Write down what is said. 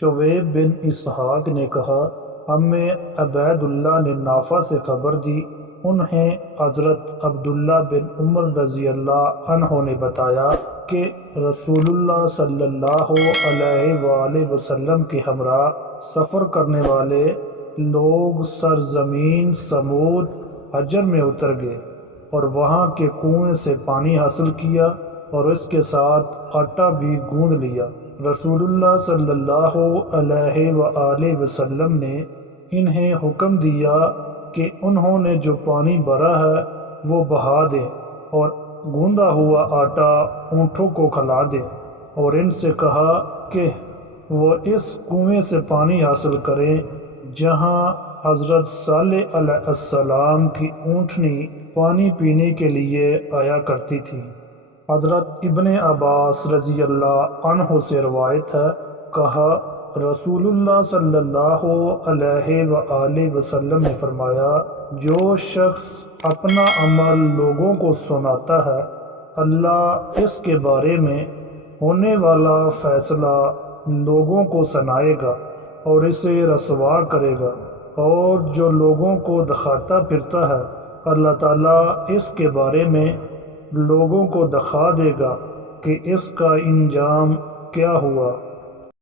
شعیب بن اسحاق نے کہا، ہمیں عبید اللہ نے نافع سے خبر دی، انہیں حضرت عبداللہ بن عمر رضی اللہ عنہ نے بتایا کہ رسول اللہ صلی اللہ علیہ وآلہ وسلم کے ہمراہ سفر کرنے والے لوگ سرزمین سمود حجر میں اتر گئے اور وہاں کے کنویں سے پانی حاصل کیا اور اس کے ساتھ آٹا بھی گوندھ لیا۔ رسول اللہ صلی اللہ علیہ وآلہ وسلم نے انہیں حکم دیا کہ انہوں نے جو پانی بھرا ہے وہ بہا دیں اور گوندا ہوا آٹا اونٹوں کو کھلا دیں، اور ان سے کہا کہ وہ اس کنویں سے پانی حاصل کریں جہاں حضرت صالح علیہ السلام کی اونٹنی پانی پینے کے لیے آیا کرتی تھی۔ حضرت ابن عباس رضی اللہ عنہ سے روایت ہے، کہا رسول اللہ صلی اللہ علیہ وآلہ وسلم نے فرمایا، جو شخص اپنا عمل لوگوں کو سناتا ہے، اللہ اس کے بارے میں ہونے والا فیصلہ لوگوں کو سنائے گا اور اسے رسوا کرے گا، اور جو لوگوں کو دکھاتا پھرتا ہے، اللہ تعالیٰ اس کے بارے میں لوگوں کو دکھا دے گا کہ اس کا انجام کیا ہوا۔